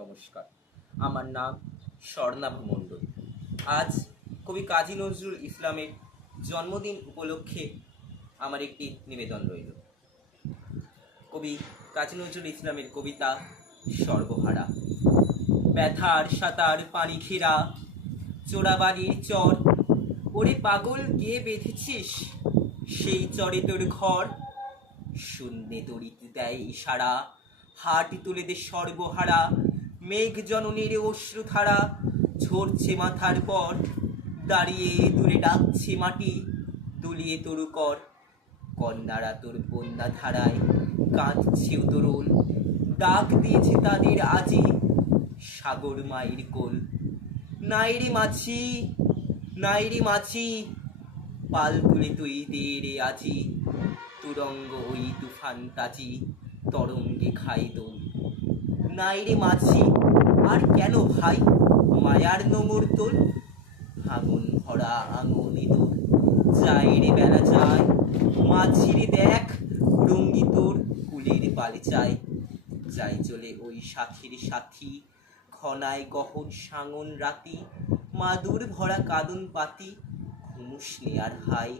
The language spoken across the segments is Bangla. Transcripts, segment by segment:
নমস্কার, আমার নাম স্বর্ণাভ মণ্ডল। আজ কবি কাজী নজরুল ইসলামের জন্মদিন উপলক্ষে আমার একটি নিবেদন রইল। কবি কাজী নজরুল ইসলামের কবিতা সর্বহারা। ব্যথার সাঁতার পানি ঘেরা চোরাবাড়ির চর, ওরে পাগল কে বেঁধেছিস সেই চরে তোর ঘর। শূন্যে তড়িতে দেয় ইশারা, হাট তুলে দে সর্বহারা। মেঘ জননীর অশ্রুধারা ঝরছে মাথার পর, দাঁড়িয়ে দূরে ডাকছে মাটি দুলিয়ে তোর কর। কন্যারা তোর বন্যা ধারায় কাঁদছে উতরোল, ডাক দিয়েছে তাদের আজি সাগর মায়ের কোল। নাইরে মাছি, নাইরে মাছি, পাল তুলে তুই দে রে আজি, তুরঙ্গ ওই তুফান তাজি তরঙ্গে খাই দোল। নাইরে মাছি, আর কেন ভাই মায়ার নোঙর তোল। আগুন ভরা আঙনে তোর যায় রে বেলা যায়, মাছিরে দেখ রঙ্গি তোর কুলের পালে চায়। যাই চলে ওই সাথীর সাথী ঘনায় গহন সাঙন রাতি, মাদুর ভরা কাদন পাতি ঘুমুস নে আর হাই।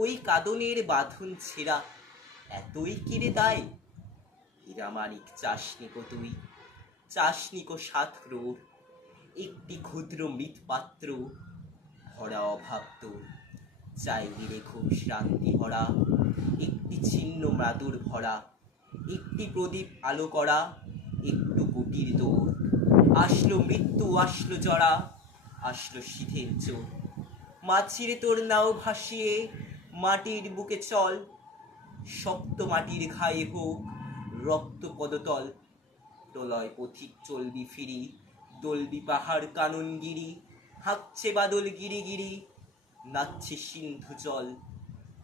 ওই কাদনের বাঁধন ছেঁড়া এতই কিরে দায়, হীরামানিক চাসনিকো তুই, চাসনিকো সাত ক্রোড়, একটি ক্ষুদ্র মৃৎপাত্র ভরা অভাব তোর। চাইনি রেখো শ্রান্তি ভরা একটি ছিন্ন মাদুর ভরা, একটি প্রদীপ আলো করা একটু কুটির দৌড়। আসলো মৃত্যু, আসলো জরা, আসলো সিধের চোর। মাছিরে তোর নাও ভাসিয়ে মাটির বুকে চল, শক্ত মাটির ঘায়ে হোক রক্ত পদতল। প্রলয় পথিক চলবি ফিরি, দলবি পাহাড় কাননগিরি, হাঁকছে বাদল গিরি গিরি, নাচছে সিন্ধু জল।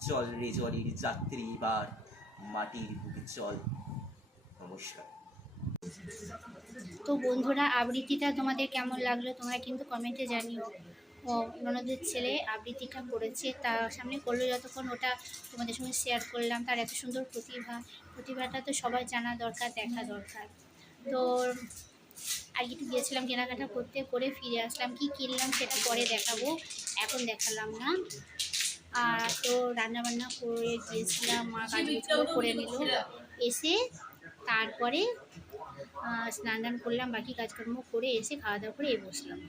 চল রে জলের যাত্রী এবার মাটির বুকে চল। নমস্কার। তো বন্ধুরা, আবৃত্তিটা তোমাদের কেমন লাগলো তোমরা কিন্তু কমেন্টে জানিও। ও ননদের ছেলে আবৃত্তিটা করেছে, তার সামনে করলো যতক্ষণ, ওটা তোমাদের সঙ্গে শেয়ার করলাম। তার এত সুন্দর প্রতিভাটা তো সবাই জানা দরকার, দেখা দরকার। তো আর একটু গিয়েছিলাম কেনাকাটা করতে, করে ফিরে আসলাম। কি কিনলাম সেটা পরে দেখাবো, এখন দেখালাম না। আর তো রান্নাবান্না করে গিয়েছিলাম, মা কাজগুলো করে নিল, এসে তারপরে স্নান টান করলাম, বাকি কাজকর্ম করে এসে খাওয়া দাওয়া করে বসলাম।